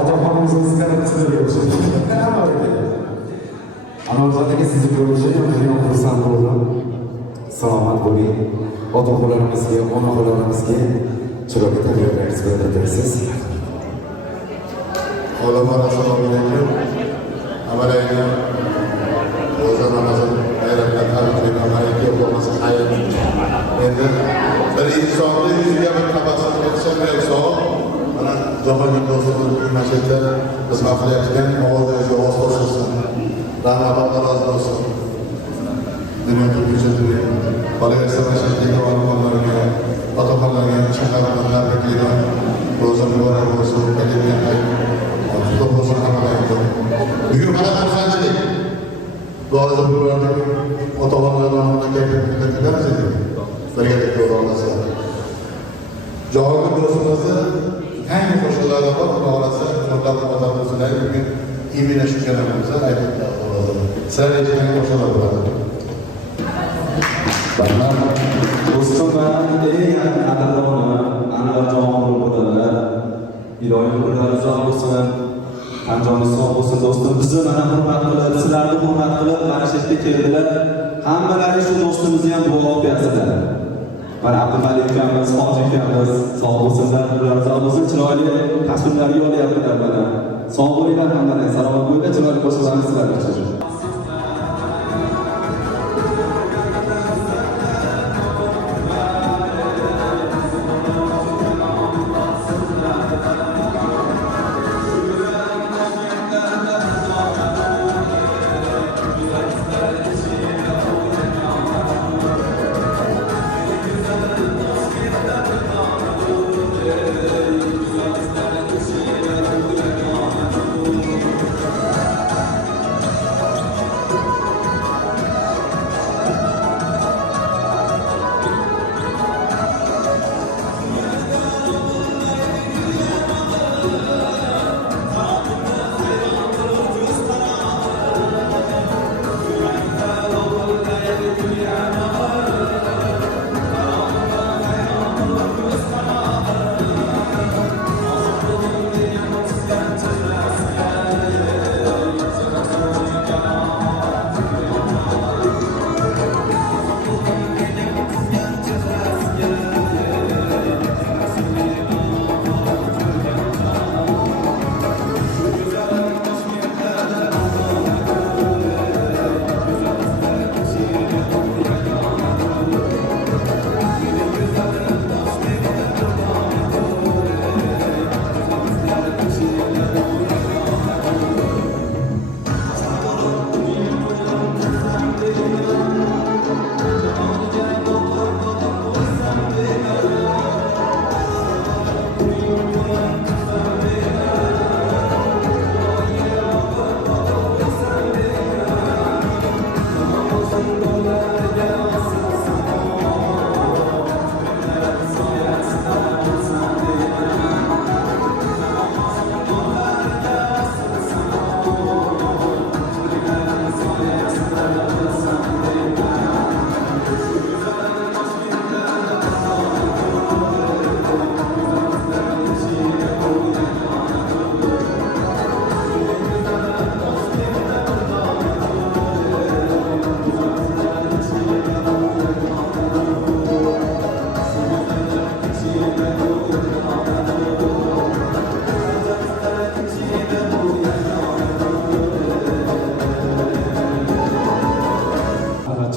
Otaxonimizga sizlarga o'xshaydi. Anvarxonaga sizni ko'rishim juda xursand bo'ldim. Salomat bo'ling. Ota-onalarimizga, ona-onalarimizga chiroyli tabiatlaringiz bilan o'tasiz. Olamana assalomu alaykum. Amalayga o'zim namazim hayratdan tabriklayman. Malika bo'lmasa hayrat. Endi bir insonni yuziga bir tabassum qilsa inson mana jahonning do'stini masjidda biz haflayotgan ovozingizga ovoz qo'shilsin. Rahmat rozi bo'lsin. Dunyo turmushida qolaversa masjiddagi onalarga, ota-onalarga chaqirib tabriklayman. Ro'za muborak bo'lsin. Qutlug' bo'lsin hammalarga. Bugun mana qanchalik duolarni bilan ota-onalarning kayfiyatini edi. Birgalikda duo qilasizlar. Javobi do'stimizni hangi qo'shiqlarda bor, xudo xohlasa o'rtab otamizlar bugun imina shu kalamimizni aytib beradi. Sizlar aytgan qo'shiqlar bo'ladi. Bahman do'stim va eng qadrdonim Anvarjon Qulqullar ilohiy umrlar uzoq bo'lsin, tanjoningiz sog' bo'lsin do'stim. Bizni mana hurmat qilib, sizlarni hurmat qilib mana shu yerga keldilar. Hammalari shu do'stimizni ham duo olib bersizlar. Mana Abdumalik ukamiz, Hoji ukamiz sog' bo'lsinlar, ular sog' bo'lsin, chiroyli tasvirlarga olyaptilar mana. Sog' bo'linglar hammalari, salomat bo'linglar, chiroyli qo'shiqlarni sizlarga aytishim.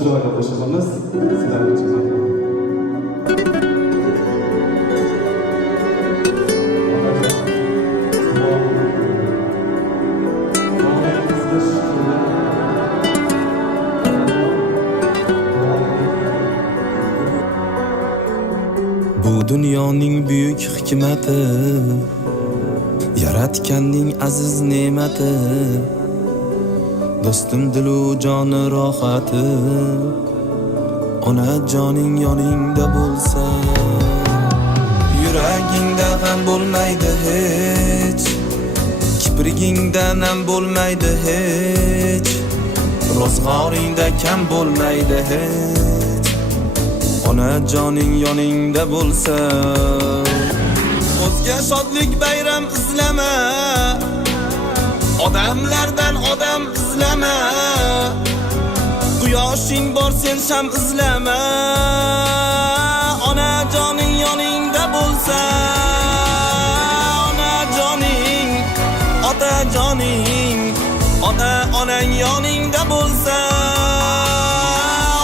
chiroyli qo'shig'imiz sizlar uchun. Bu dunyoning buyuk hikmati, yaratganning aziz ne'mati, do'stim dilu joni rohati, ona joning yoningda bo'lsa, yuragingda g'am bo'lmaydi hech, kiprigingda nam bo'lmaydi hech, ro'zg'oringda kam bo'lmaydi hech, ona joning yoningda bo'lsa. O'zga shodlik bayram izlama, odamlardan odam izlama, quyoshing bor sen sham izlama, ona joning yoningda bo'lsa, ona joning, ota joning, ota onang yoningda bo'lsa,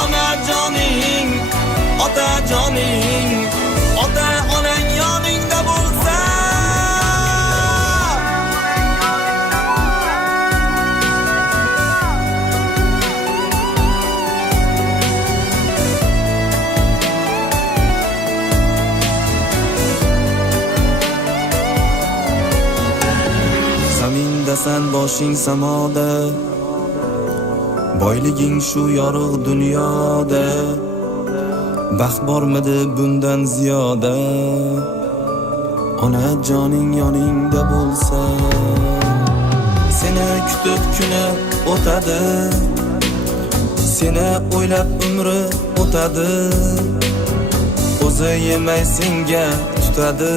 ona joning, ota joning, ota onang yoningda bo'lsa. Zamindasan boshing samoda, boyliging shu yorug' dunyoda, baxt bormidi bundan ziyoda, ona joning yoningda bo'lsa. Seni kutib kuni o'tadi, seni o'ylab umri o'tadi, o'zi yemay senga tutadi,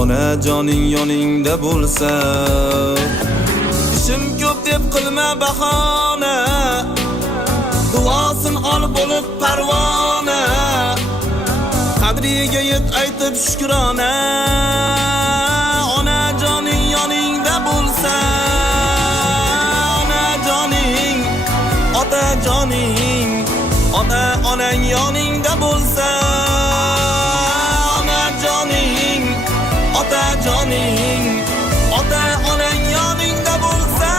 ona joning yoningda bo'lsa. Ishim ko'p deb qilma bahona, duosin ol bo'lib parvona, qadriga yet aytib shukrona, ona joning yoningda bo'lsa, ona joning, ota joning, ota onang yoningda bo'lsa, ona joning, ota joning, ota onang yoningda bo'lsa.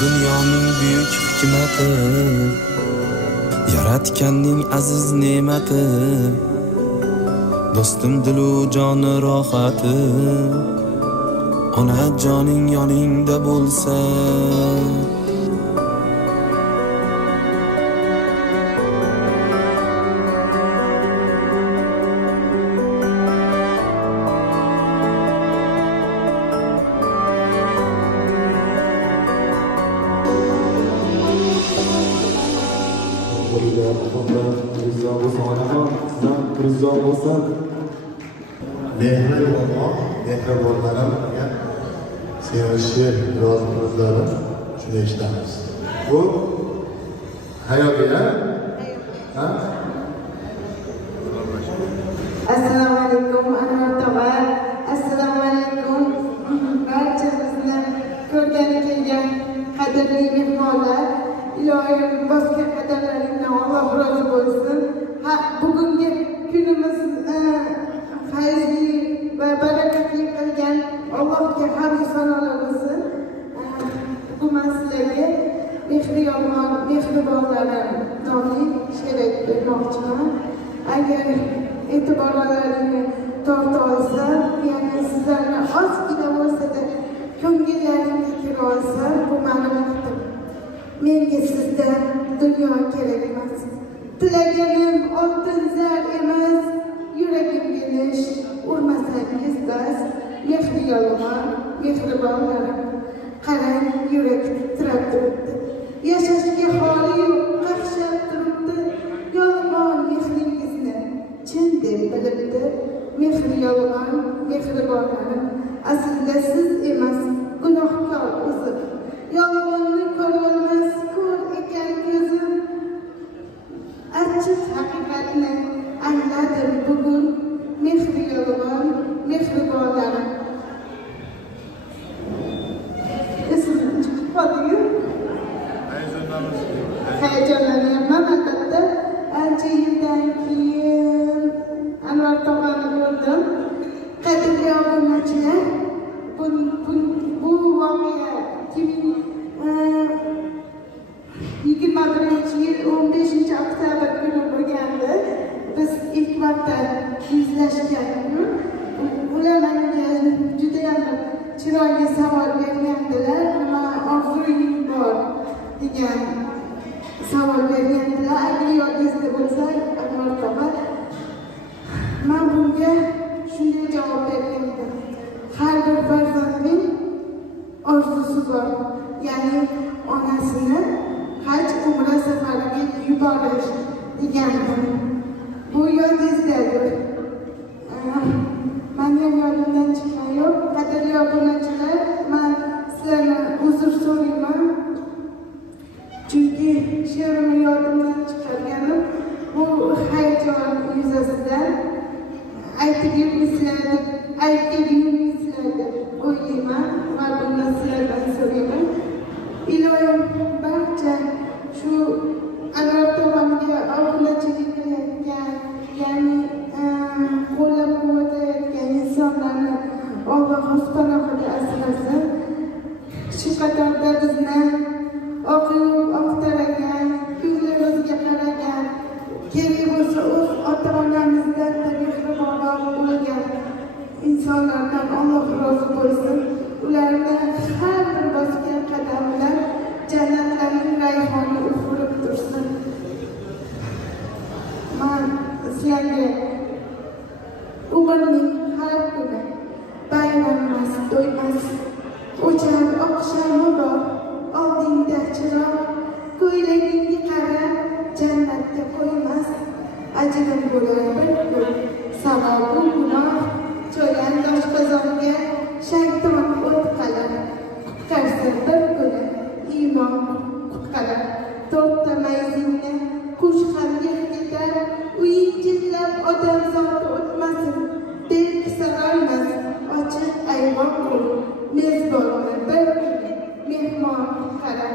Dunyoning buyuk hikmati, yaratganning aziz ne'mati, do'stim dilu joni rohati, ona joning yoningda bo'lsa. Mehribonlarim sevishli rozi-ro'zlarim shuni eshitamiz. Bu hayotiya. Assalomu alaykum Anvar tog'a. Assalomu alaykum barchamizni ko'rgani kelgan qadrli mehmonlar. Ilohim bosgan qadamlaringdan Alloh rozi bo'lsin. Bugungi kunimiz fayzli va barakatli qilgan Allohga hamd sanolar bo'lsin. Bugun sizlarga mehribonlarim nomli she'r aytmoqchiman. Agar e'tiborlaringizni torta olsa, ya'ni sizlarni ozgina bo'lsa-da ko'ngillaringga kira olsa, bu meni vaqtim. Menga sizdan dunyo kerak emas. Tilaganim oltin zar emas, yuragimga nish urmasangiz bas. Mehri yolg'on, mehribonlarim, qarang yurak titrab turibdi. Yashashga holi yo'q, qaqshab turibdi. Yolg'on mehringizni chin deb bilibdi. Mehri yolg'on, mehribonlarim, Aslında siz emas, günahkor o'zi. Yolg'onni ko'rolmas, ko'r ekan ko'zim. Achchiq haqiqatni angladim bugun. Mehri yolg'on, mehribonlarim. Esimdan chiqib qoldi-yu. Hayajonlanyapman albatta. Ancha yildan keyin Anvar tog'ani ko'rdim. Qadrli obunachilar, bu voqea 2021-yil 15-oktyabr kuni bo'lgandi. Biz ilk marta yuzlashgan. Ular menga juda ham chiroyli savol bergandilar. Nima orzuying bor degan savol bergandilar. Agar yodingizda bo'lsa, Anvar tog'a, men bunga shunday javob bergandim. Har bir farzandning orzusi bor. Ya'ni onasini haj umra safariga yuborish degandim. Bu yodingizdadir. Mening yodimdan chiqqan yo'q. Qadrli obunachilar, men sizlarni uzr so'rayman. Chunki she'rimni yodimdan chiqarganim bu hayajon yuzasidan aytib yurmisizlar deb o'ylayman va buni sizlardan so'rayman. Iloyim barcha shu Anvar tog'amga obunachilik qilayotgan, ya'ni qo'llab-quvvatlayotgan insonlarni Alloh o'z panohida asrasin. Shu qatorda bizni oqtaragan, ko'zlarimizga qaragan, kerak bo'lsa o'z ota-onamizdan mehribonroq bo'lgan insonlardan Alloh rozi bo'lsin. Ularni har bir bosgan qadamlar jannatlarning rayhoni ufurib tursin. Men sizlarga umrning har kuni bayrammas, to'ymas, o'char oqshomi bor. Oldingda chiroq, ko'ylagingga qara, jannatga qo'ymas. Ajrim bo'lar bir kun, savobu gunoh. Cho'yan doshqozonga shayton o't qalar. Qutqarsin bir kuni, iymon qutqarar. To'rtta mayzingni qush ham yeb ketar. Uying jillab odam zoti o'tmasin. Berk sarolmas, ochiq ayvon bo'l. Mezbonni bir kuni mehmon qutqarar.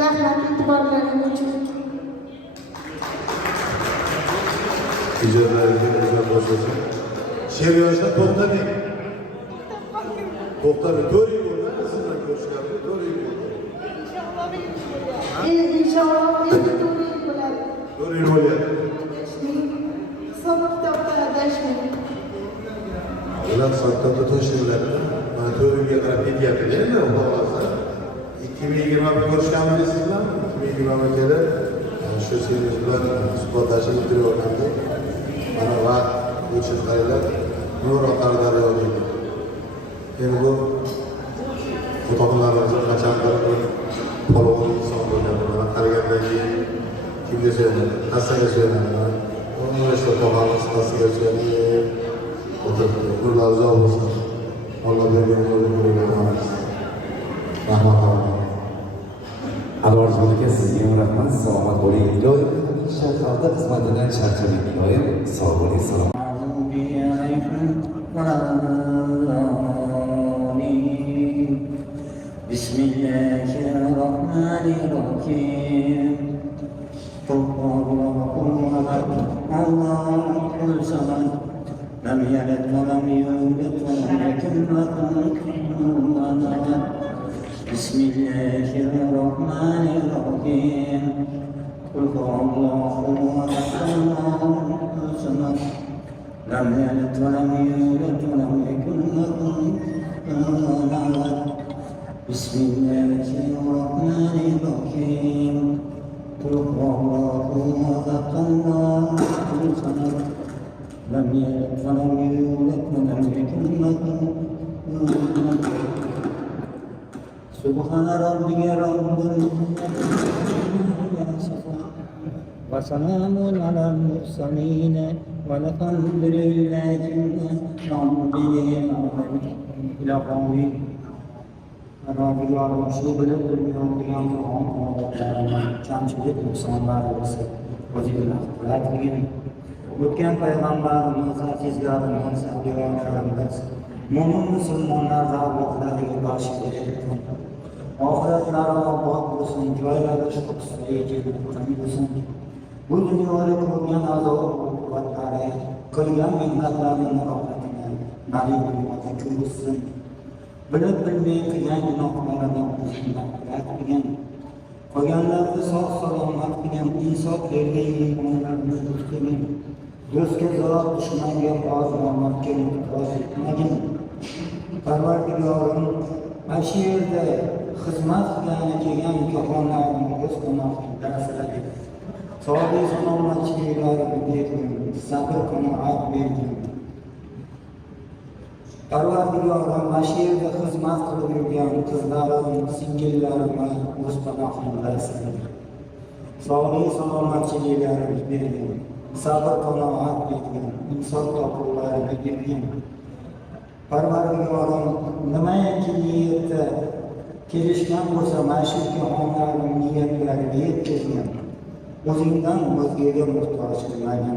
Rahmat e'tiborlaring uchun. Ijodlaringizni boshlasam. She'r yozishda to'xtamang. To'xtamang. 4 yil bo'ldi sizlar ko'rishganimga, 4 yil bo'ldi. Inshaalloh endi 4 yil bo'ladi. 4 yil bo'lyapti. Hisob kitobda adashmang. Ular hisob-kitobda to'shirlardi. Mana 4 yilga qarab ketyapti-da endi xohlasa. 2020da ko'rishganmiz-sizlar? 2020da shu siz bilan suhbatlashib o'tirgandik. Mana vaqt o'tib qaranglar, nur oqar daryo deydi. Endi bu ota-onalarimiz qachondir polvon inson bo'lgan. Mana qaragandan keyin kimga suyanadi? Hassaga suyanadi. Uni shu tog'amiz hassiga suyanib o'tirdi. Nurlar uzoq bo'lsin. Alloh bergan yo'lni o'rganamiz. Rahmat olun. Anvar aka, sizga ham rahmat. Salomat bo'ling. Iloyim shaharda xizmatidan charchadik. Iloyim sog' bo'ling. Salomat. Bismillahirrahmanirrahim. Allah'ul samad. Lam yalid ve lam yulad ve lam yekun lahu kufuwan ahad. Bismillahirrahmanirrahim. Qul huvallahu ahad. Allahul samad. Lam yalid ve lam yulad ve lam yekun lahu kufuwan ahad. Bismillahirrahmanirrahim. Qul huvallahu ahad. Allahul samad. Lam yalid ve lam yulad ve lam yekun lahu kufuwan ahad. Subhana rabbika rabbil izzati amma yasifun wa salamun alal mursalin والحمد لله رب العالمين. Rabbilarim shu bilib bilmayotgan holatlarni kamchilik nuqsonlari bo'lsa o'zinglar biladligin. O'tgan payg'ambarimiz azizlarimiz abdullalarimiz mo'min musulmonlar zavqlariga qarshi kelayotgan oxiratlari obod bo'lsin, joylari shu qismga bo'lsin. Bu dunyoda ko'rgan azob uqubatlari, qilgan mehnatlarini rohatini ma'lum ko'rsin. Bilib bilmay qilgan gunohlarini qilgan qolganlarni sog' salomat qilgan insof bergan imonlarni qilgan do'stga zor dushmanga hozirlikka muhtoj etmagin. Parvardigorim mana shu yerda xizmat qilgani kelgan ukaxonlarni o'z qo'noqligida asragin. Sog'lik salomatchiliklarini bergin, sabr qanoat bergin. Parvardigorim mana shu yerda xizmat qilib yurgan qizlarim, singillarimni o'z panohingda asragin. Sog'lik salomatchiliklarini bergin, sabr qanoat bergin, insof topuvlarini bergin. Parvardigorim nimaiki niyatda kelishgan bo'lsa mana shu imtihonlarning niyatlariga yetkazgan. O'zingdan o'zgaga muhtoj qilmagin.